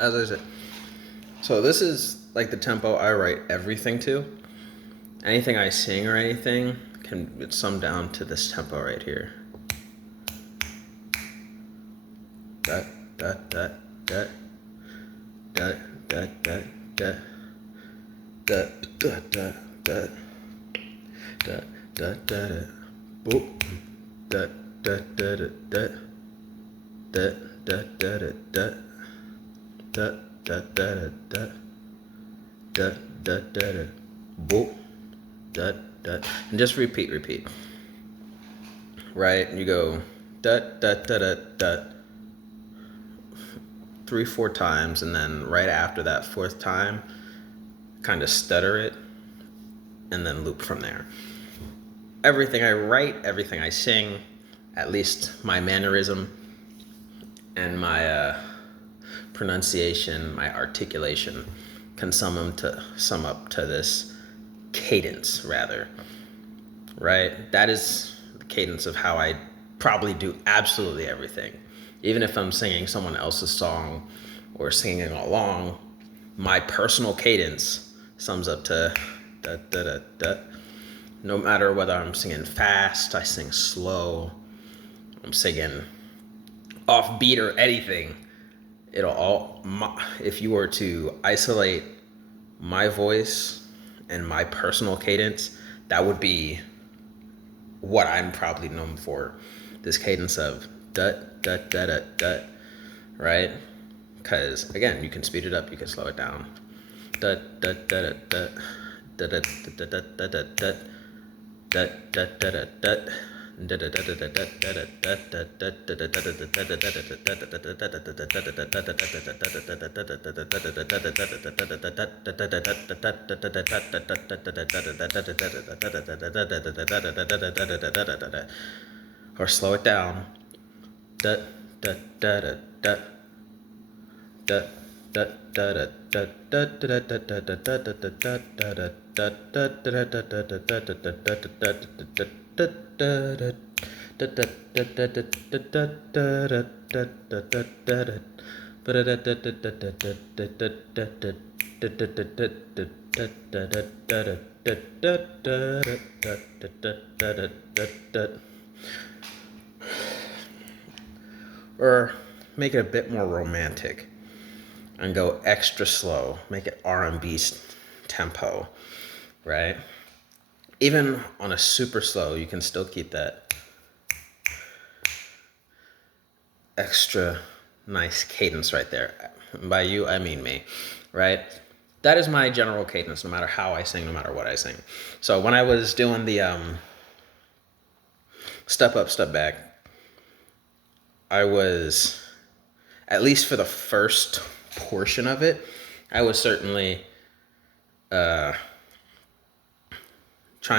as I said, so this is like the tempo I write everything to. Anything I sing or anything can get summed down to this tempo right here. That, that, that, that, that, that, that, that, that, that, that, that, that, that, boop, that, that, that, that, that, that, that, that, that, that, that, that, that, that, that, boop, that, and just repeat. Right? You go that 3-4 times, and then right after that fourth time, kind of stutter it, and then loop from there. Everything I write, everything I sing, at least my mannerism and my pronunciation, my articulation, can sum up to this cadence, rather. Right? That is the cadence of how I probably do absolutely everything. Even if I'm singing someone else's song or singing along, my personal cadence sums up to da da da da. No matter whether I'm singing fast, I sing slow, I'm singing offbeat or anything, if you were to isolate my voice and my personal cadence, that would be what I'm probably known for. This cadence of da da da da da, right? Because again, you can speed it up, you can slow it down. Da da da da da da da da da da da da da da da da. Or slow it down. Da da da da da da da da da da da da da da or make it a bit more romantic and go extra slow, make it R&B tempo, right? Even on a super slow, you can still keep that extra nice cadence right there. And by you, I mean me, right? That is my general cadence, no matter how I sing, no matter what I sing. So when I was doing the step up, step back, I was, at least for the first portion of it, I was certainly trying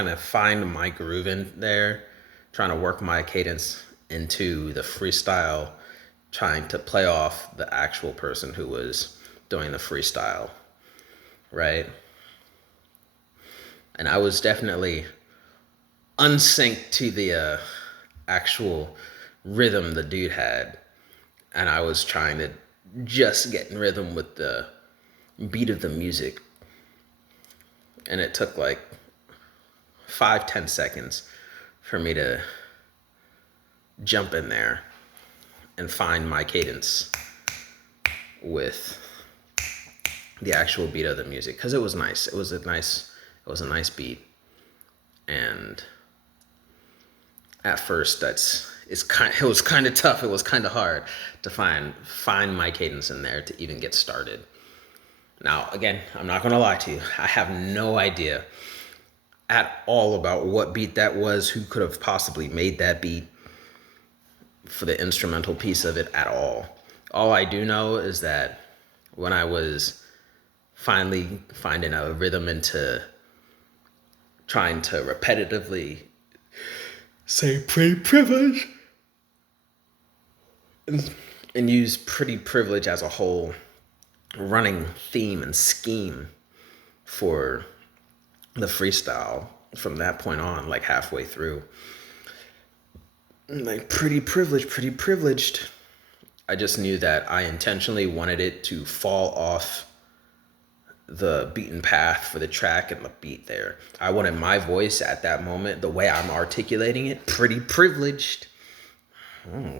to find my groove in there, trying to work my cadence into the freestyle, trying to play off the actual person who was doing the freestyle, right? And I was definitely unsynced to the actual rhythm the dude had, and I was trying to just get in rhythm with the beat of the music, and it took like 5-10 seconds for me to jump in there and find my cadence with the actual beat of the music, because it was nice. It was a nice beat, and at first it was kind of tough. It was kind of hard to find my cadence in there to even get started. Now, again, I'm not going to lie to you. I have no idea at all about what beat that was, who could have possibly made that beat for the instrumental piece of it at all. All I do know is that when I was finally finding a rhythm into trying to repetitively say pretty privilege and use pretty privilege as a whole running theme and scheme for the freestyle from that point on, like halfway through, like pretty privileged, I just knew that I intentionally wanted it to fall off the beaten path for the track and the beat there. I wanted my voice at that moment, the way I'm articulating it, pretty privileged.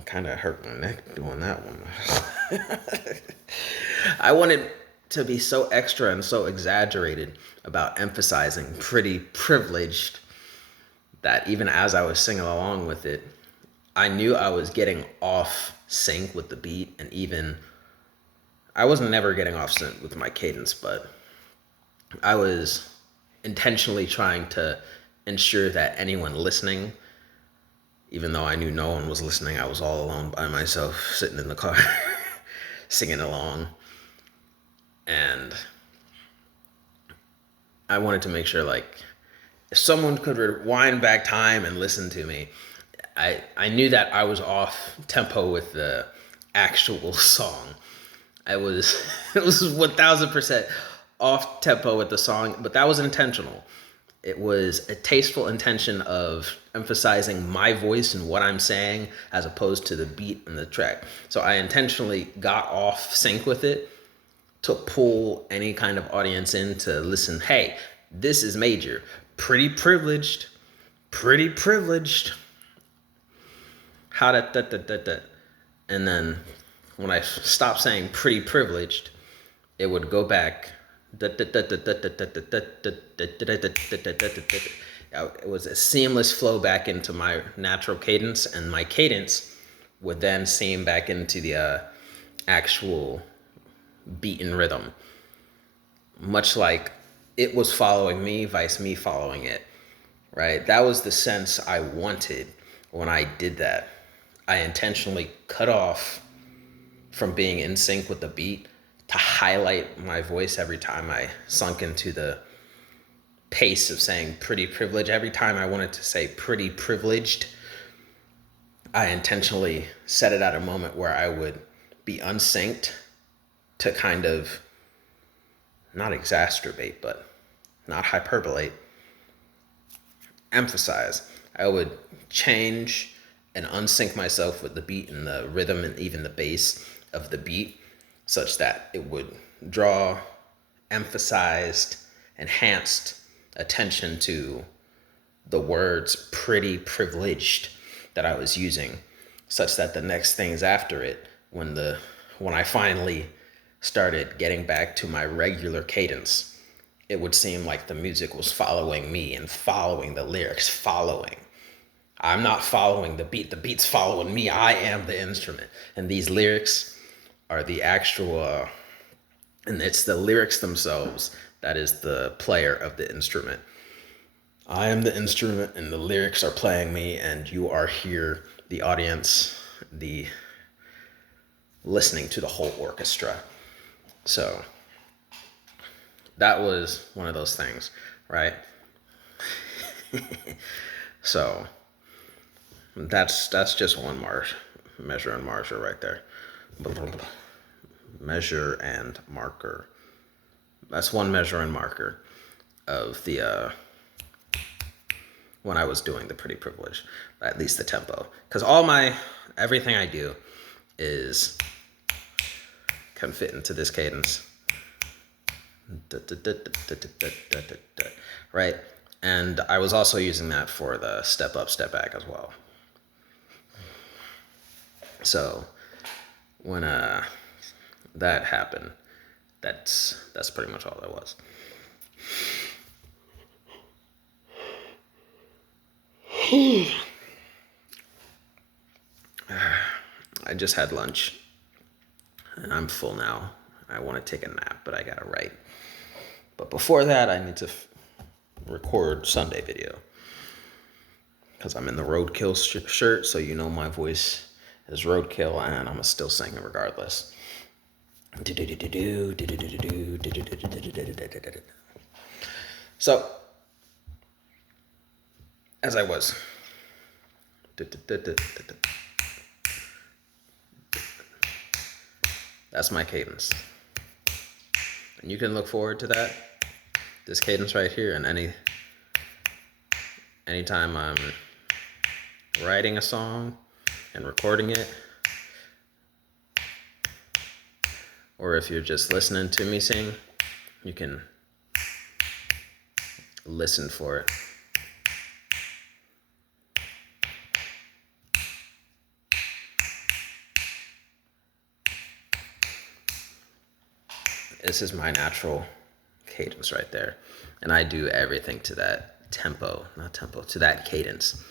Kind of hurt my neck doing that one. I wanted to be so extra and so exaggerated about emphasizing pretty privileged that even as I was singing along with it, I knew I was getting off sync with the beat, and even I wasn't never getting off sync with my cadence, but I was intentionally trying to ensure that anyone listening, even though I knew no one was listening, I was all alone by myself sitting in the car singing along. And I wanted to make sure, like, if someone could rewind back time and listen to me, I knew that I was off tempo with the actual song. I was it was 1000% off tempo with the song, but that was intentional. It was a tasteful intention of emphasizing my voice and what I'm saying as opposed to the beat and the track. So I intentionally got off sync with it to pull any kind of audience in to listen. Hey, this is major. Pretty privileged. Pretty privileged. How that. And then when I stopped saying pretty privileged, it would go back. It was a seamless flow back into my natural cadence, and my cadence would then seam back into the actual beat and rhythm, much like it was following me, vice me following it, right? That was the sense I wanted when I did that. I intentionally cut off from being in sync with the beat to highlight my voice every time I sunk into the pace of saying pretty privileged. Every time I wanted to say pretty privileged, I intentionally set it at a moment where I would be unsynced to kind of not exacerbate, but not hyperbolate, emphasize. I would change and unsync myself with the beat and the rhythm and even the bass of the beat such that it would draw emphasized, enhanced attention to the words pretty privileged that I was using, such that the next things after it, when I finally started getting back to my regular cadence, it would seem like the music was following me and following the lyrics, following. I'm not following the beat. The beat's following me. I am the instrument. And these lyrics are the actual, and it's the lyrics themselves that is the player of the instrument. I am the instrument and the lyrics are playing me, and you are here, the audience, the listening to the whole orchestra. So that was one of those things, right? So that's just one measure and marker right there. Measure and marker. That's one measure and marker of the when I was doing the pretty privilege, at least the tempo. Because everything I do can fit into this cadence. Right? And I was also using that for the step up, step back as well. So when that happened, that's pretty much all that was. I just had lunch and I'm full now. I want to take a nap, but I gotta write. But before that, I need to record Sunday video because I'm in the roadkill shirt, so you know my voice is roadkill, and I'm still singing regardless. So, as I was. That's my cadence. And you can look forward to that, this cadence right here, and anytime I'm writing a song and recording it, or if you're just listening to me sing, you can listen for it. This is my natural cadence right there. And I do everything to that tempo, not tempo, to that cadence.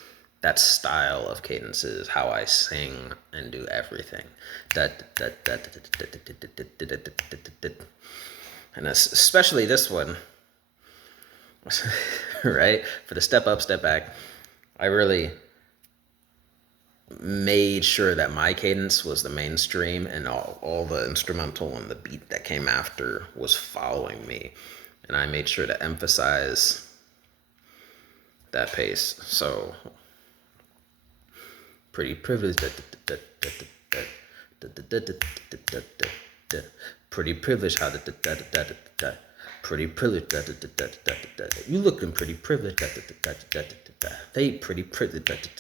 That style of cadence is how I sing and do everything. And especially this one, right? For the step up, step back, I really made sure that my cadence was the mainstream and all the instrumental and the beat that came after was following me. And I made sure to emphasize that pace. So, pretty privileged. Pretty privileged. How pretty privileged. You looking pretty privileged. They pretty privileged.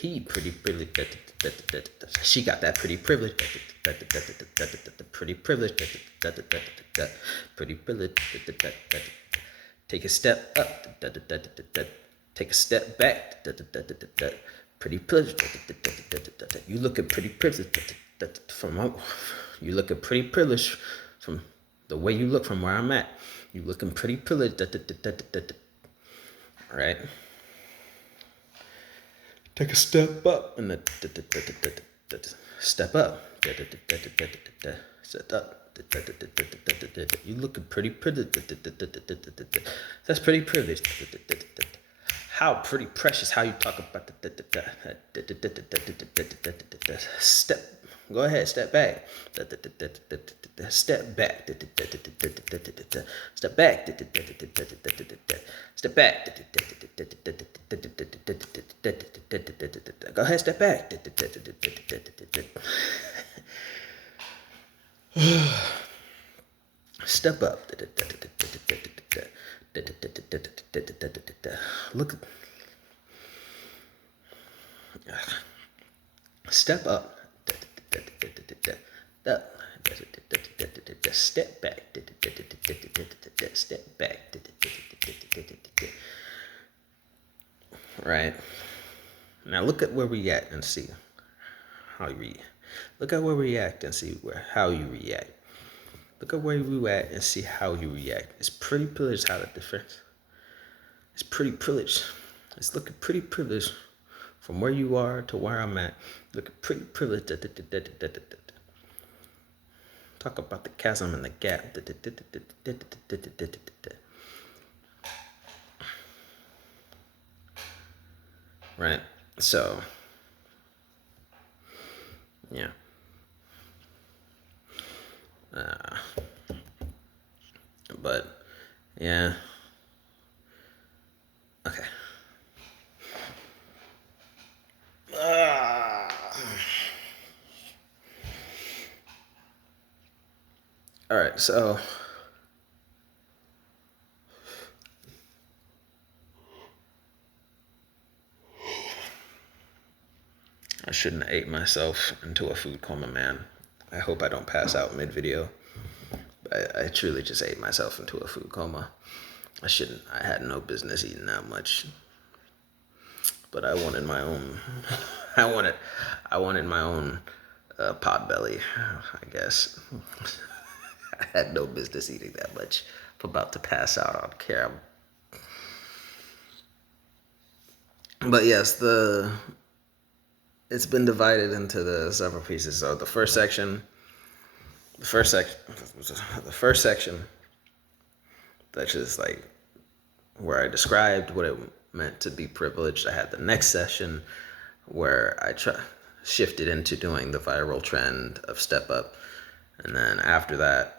He pretty privileged. She got that pretty privilege. Pretty privilege. Pretty privilege. Take a step up. Take a step back. Pretty privileged. You looking pretty privileged. You looking pretty privileged from the way you look from where I'm at. You looking pretty privileged. All right. Take a step up and step up. Step up. You looking pretty privileged. That's pretty privileged. How pretty precious how you talk about step. Go ahead, step back. Step back. Step back. Step back. Go ahead, step back. Step up. Look. Step up. Step back. Step back. Right. Now look at where we at and see how you react. Look at where we act and see how you react. Look at where we at and see how you react. It's pretty privileged how the difference. It's pretty privileged. It's looking pretty privileged from where you are to where I'm at. Looking pretty privileged. Talk about the chasm and the gap. Right. So, yeah. But, yeah. Okay. All right, so I shouldn't have ate myself into a food coma, man. I hope I don't pass out mid-video. I truly just ate myself into a food coma. I had no business eating that much. But I wanted my own, I wanted my own pot belly, I guess. I had no business eating that much. I'm about to pass out, I don't care. But yes, it's been divided into the several pieces. So the first section, that's just like where I described what it meant to be privileged. I had the next session where I shifted into doing the viral trend of step up. And then after that,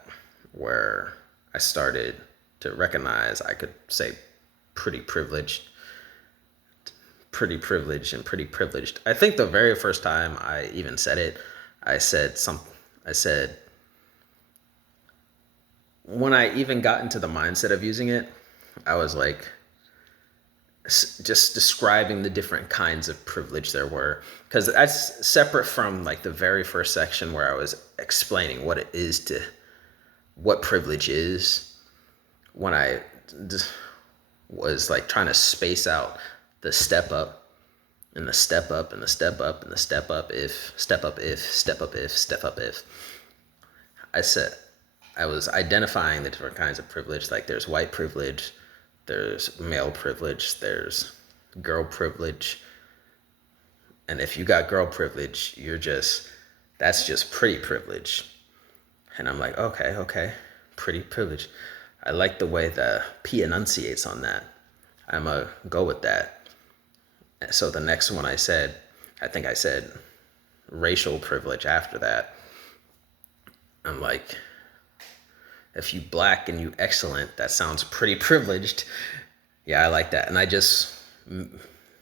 where I started to recognize I could say pretty privileged and pretty privileged. I think the very first time I even said it, I said when I even got into the mindset of using it, I was like just describing the different kinds of privilege there were, because that's separate from like the very first section where I was explaining what privilege is when I was like trying to space out the step up and the step up and the step up and the step up if, step up if, step up if, step up if. I was identifying the different kinds of privilege. Like there's white privilege, there's male privilege, there's girl privilege. And if you got girl privilege, that's just pretty privilege. And I'm like, okay, pretty privilege. I like the way the P enunciates on that. I'm gonna go with that. So the next one I think I said racial privilege after that. I'm like, if you black and you excellent, that sounds pretty privileged. Yeah, I like that. And I just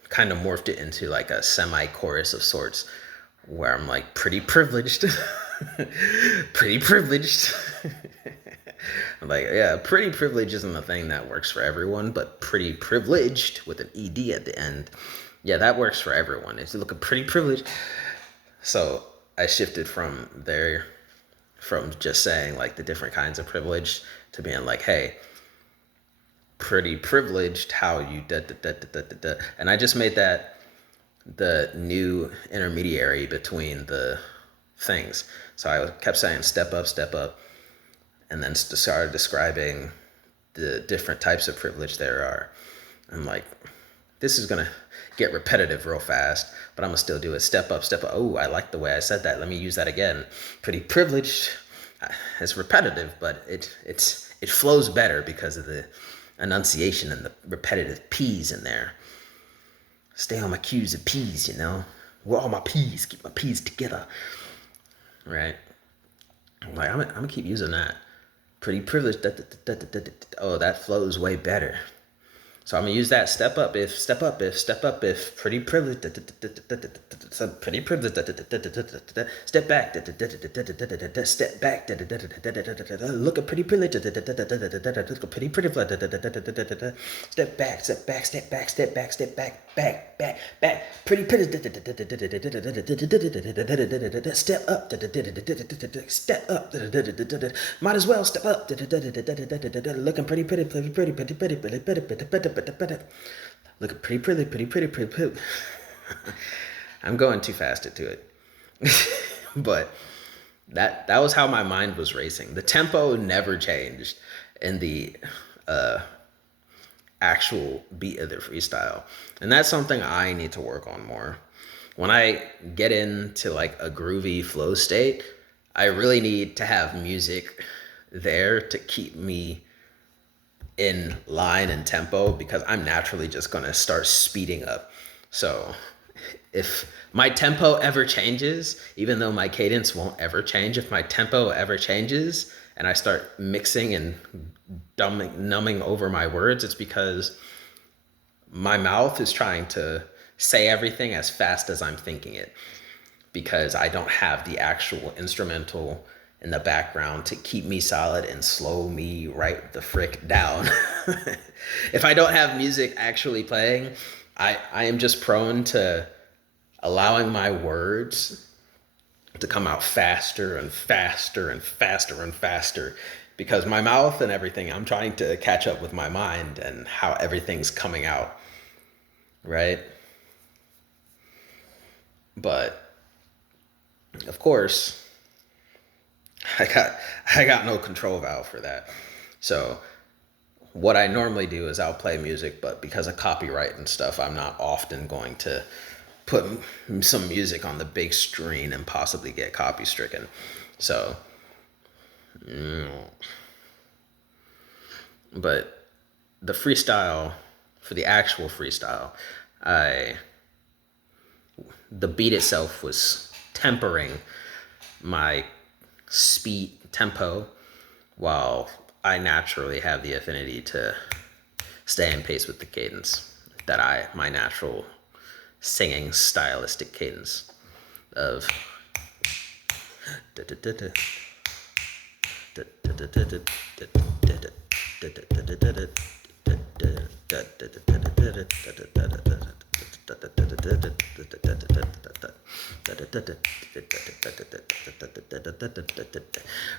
kind of morphed it into like a semi-chorus of sorts where I'm like, pretty privileged. Pretty privileged. I'm like, yeah, pretty privilege isn't a thing that works for everyone, but pretty privileged with an ED at the end, yeah, that works for everyone. If you look at pretty privileged. So I shifted from just saying like the different kinds of privilege to being like, hey, pretty privileged, how you da da da da da da da. And I just made that the new intermediary between the things. So I kept saying step up, and then started describing the different types of privilege there are. I'm like, this is gonna get repetitive real fast, but I'm gonna still do it. Step up. Oh, I like the way I said that. Let me use that again. Pretty privileged. It's repetitive, but it flows better because of the enunciation and the repetitive P's in there. Stay on my Q's and P's, you know. Where all my P's, keep my P's together. Right? I'm like, I'm gonna keep using that. Pretty privileged. Oh, that flows way better. So I'm gonna use that step up if, pretty privileged, pretty privileged, step back, step back, look at pretty privileged, look at pretty privileged, step back, pretty privileged, step up, might as well step up, looking pretty, look at pretty. I'm going too fast into it. But that was how my mind was racing. The tempo never changed in the actual beat of the freestyle. And that's something I need to work on more. When I get into like a groovy flow state, I really need to have music there to keep me in line and tempo, because I'm naturally just going to start speeding up. So if my tempo ever changes, even though my cadence won't ever change, if my tempo ever changes and I start mixing and numbing over my words, it's because my mouth is trying to say everything as fast as I'm thinking it, because I don't have the actual instrumental in the background to keep me solid and slow me right the frick down. If I don't have music actually playing, I am just prone to allowing my words to come out faster and faster and faster and faster, because my mouth and everything, I'm trying to catch up with my mind and how everything's coming out, right? But of course, I got no control valve for that. So what I normally do is I'll play music, but because of copyright and stuff, I'm not often going to put some music on the big screen and possibly get copy stricken. So, but the freestyle, for the actual freestyle, the beat itself was tempering my speed tempo, while I naturally have the affinity to stay in pace with the cadence my natural singing stylistic cadence of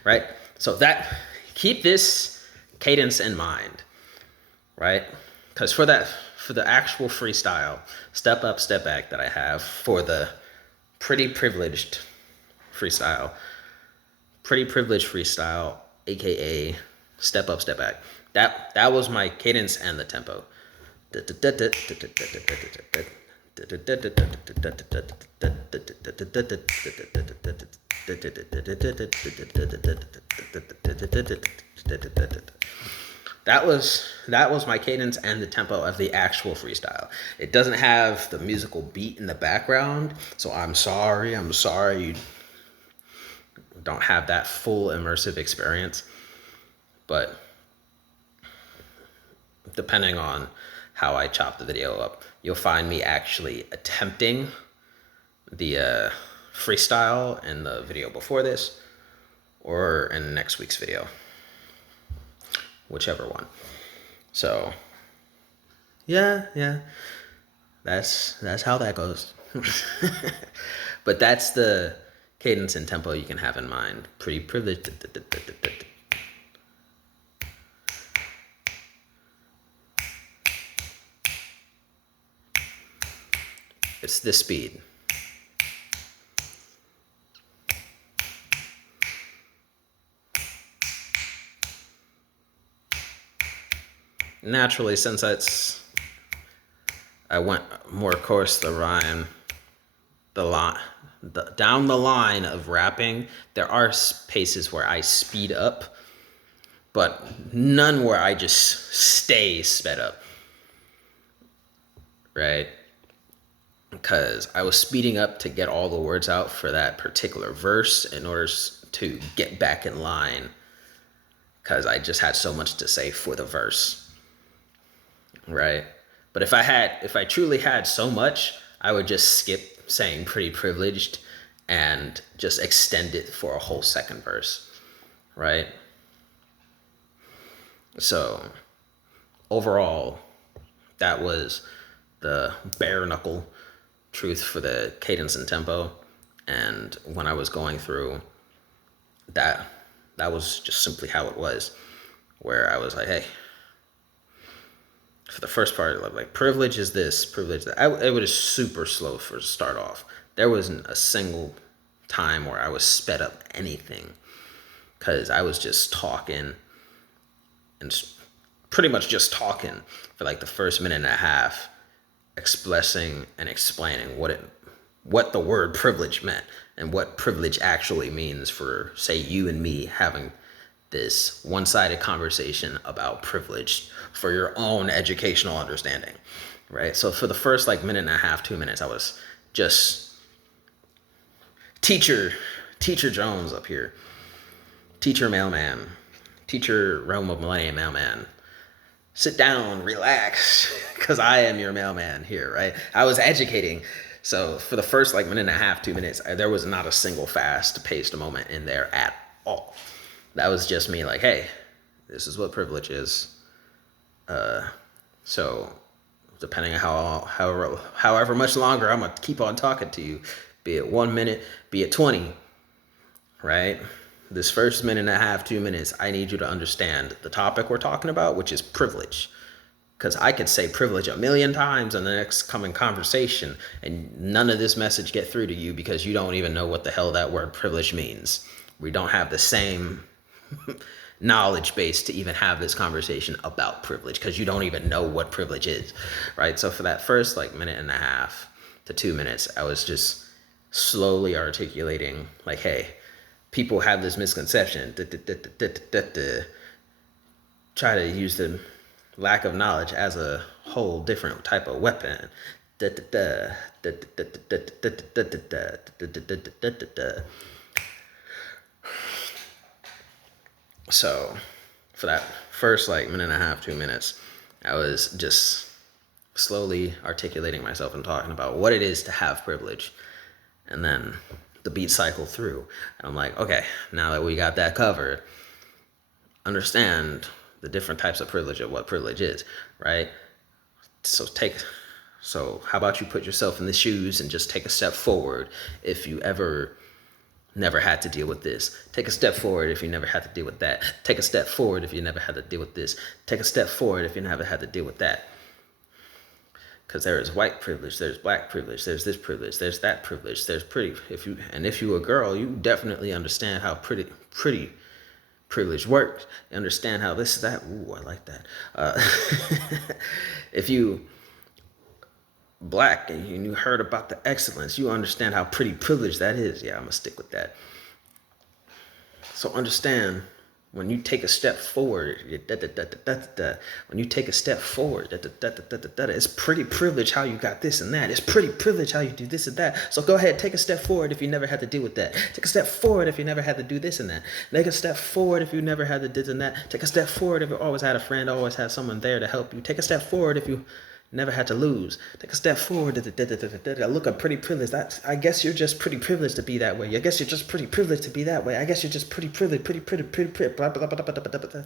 right? So that, keep this cadence in mind, right? Because for the actual freestyle, step up, step back that I have for the pretty privileged freestyle, aka step up, step back. That was my cadence and the tempo. That was my cadence and the tempo of the actual freestyle. It doesn't have the musical beat in the background, so I'm sorry you don't have that full immersive experience. But depending on how I chop the video up, you'll find me actually attempting the freestyle in the video before this or in next week's video, whichever one. So yeah, that's how that goes. But that's the cadence and tempo you can have in mind. Pretty privileged. It's this speed. Naturally, since I went more coarse the rhyme, down the line of rapping, there are paces where I speed up, but none where I just stay sped up, right? Because I was speeding up to get all the words out for that particular verse in order to get back in line, because I just had so much to say for the verse, right? But if I truly had so much, I would just skip saying pretty privileged and just extend it for a whole second verse, right? So overall, that was the bare knuckle truth for the cadence and tempo. And when I was going through that, that was just simply how it was, where I was like, hey, for the first part, like privilege is this, privilege that. It was super slow for start off. There wasn't a single time where I was sped up anything, because I was just talking and pretty much just talking for like the first minute and a half, expressing and explaining what the word privilege meant and what privilege actually means for, say, you and me having this one-sided conversation about privilege for your own educational understanding, right? So for the first like minute and a half, 2 minutes, I was just teacher Jones up here, teacher mailman, teacher Realm-of-Millenia mailman. Sit down, relax, because I am your mailman here, right? I was educating. So for the first like minute and a half, 2 minutes, there was not a single fast-paced moment in there at all. That was just me like, hey, this is what privilege is. So depending on however much longer I'm going to keep on talking to you, be it 1 minute, be it 20, right? This first minute and a half, 2 minutes, I need you to understand the topic we're talking about, which is privilege. Because I could say privilege a million times in the next coming conversation, and none of this message get through to you because you don't even know what the hell that word privilege means. We don't have the same knowledge base to even have this conversation about privilege, because you don't even know what privilege is, right? So for that first like minute and a half to 2 minutes, I was just slowly articulating like, hey, people have this misconception. Try to use the lack of knowledge as a whole different type of weapon. So for that first like minute and a half, 2 minutes, I was just slowly articulating myself and talking about what it is to have privilege. And then the beat cycle through. And I'm like, okay, now that we got that covered, understand the different types of privilege of what privilege is, right? So So how about you put yourself in the shoes and just take a step forward if you ever never had to deal with this. Take a step forward if you never had to deal with that. Take a step forward if you never had to deal with this. Take a step forward if you never had to deal with that. Because there is white privilege, there's black privilege, there's this privilege, there's that privilege, there's pretty. If you're a girl, you definitely understand how pretty privilege works. You understand how this, that. Ooh, I like that. If you black and you heard about the excellence, you understand how pretty privilege that is. Yeah, I'm gonna stick with that. So understand, when you take a step forward, when you take a step forward, it's pretty privilege how you got this and that. It's pretty privilege how you do this and that. So go ahead, take a step forward if you never had to deal with that. Take a step forward if you never had to do this and that. Take a step forward if you never had to do this and that. Take a step forward if you always had a friend, always had someone there to help you. Take a step forward if you never had to lose. Take a step forward. Look, I'm pretty privileged. I guess you're just pretty privileged to be that way. I guess you're just pretty privileged to be that way. I guess you're just pretty privileged, pretty, blah, blah, blah, blah, blah, blah, blah.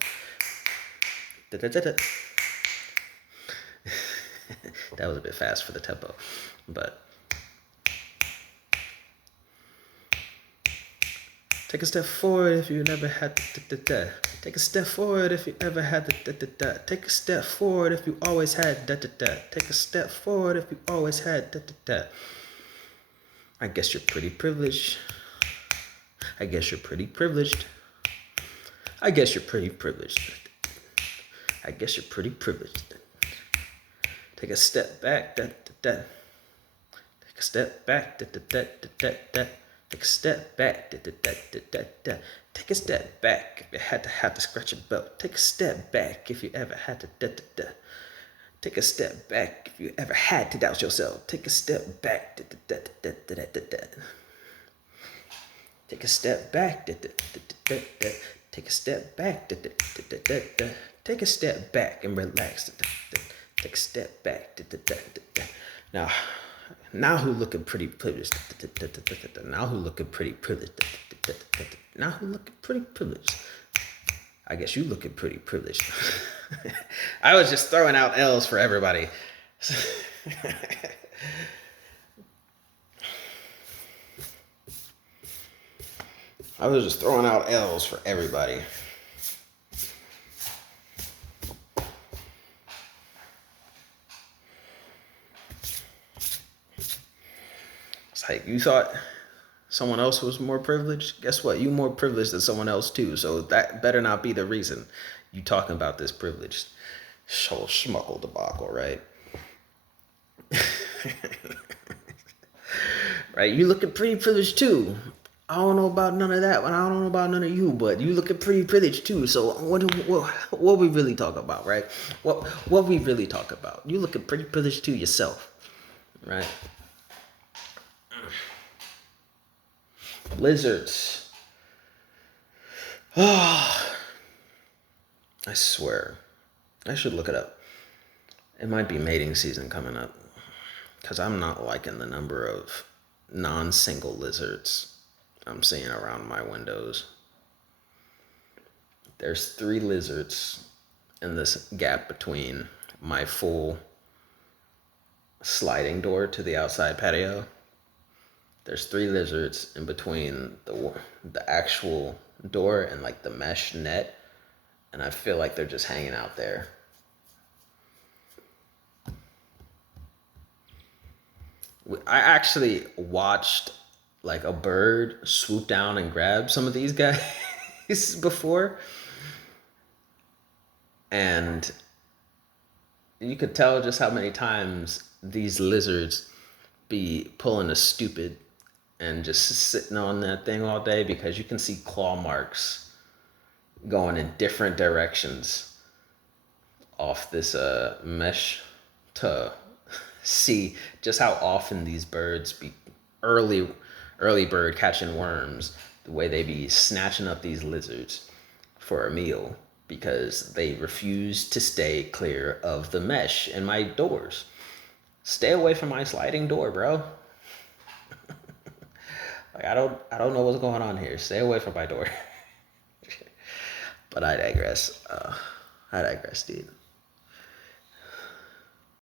That was a bit fast for the tempo, but take a step forward if you never had to. Take a step forward if you ever had to. Take a step forward if you always had Take a step forward if you always had I guess you're pretty privileged. I guess you're pretty privileged. I guess you're pretty privileged. I guess you're pretty privileged. Take a step back. Take a step back. Take a step back. Take a step back if you had to have to scratch your belt. Take a step back if you ever had to Take a step back if you ever had to doubt yourself. Take a step back. Take a step back. Take a step back. Take a step back and relax. Take a step back. Now who looking pretty privileged? Now who looking pretty privileged? Now who looking pretty privileged? I guess you looking pretty privileged. I was just throwing out L's for everybody. I was just throwing out L's for everybody. It's like, you thought someone else was more privileged? Guess what? You more privileged than someone else too. So that better not be the reason you talking about this privileged whole schmuckle debacle, right? Right? You looking pretty privileged too. I don't know about none of that, and I don't know about none of you, but you looking pretty privileged too. So what we really talk about, right? What we really talk about? You looking pretty privileged too yourself, right? Lizards. Oh, I swear, I should look it up. It might be mating season coming up, because I'm not liking the number of non-single lizards I'm seeing around my windows. There's 3 lizards in this gap between my full sliding door to the outside patio. There's 3 lizards in between the actual door and like the mesh net, and I feel like they're just hanging out there. I actually watched like a bird swoop down and grab some of these guys before, and you could tell just how many times these lizards be pulling a stupid and just sitting on that thing all day, because you can see claw marks going in different directions off this mesh to see just how often these birds be early bird catching worms, the way they be snatching up these lizards for a meal, because they refuse to stay clear of the mesh in my doors. Stay away from my sliding door, bro. Like, I don't know what's going on here. Stay away from my door. But I digress. Dude.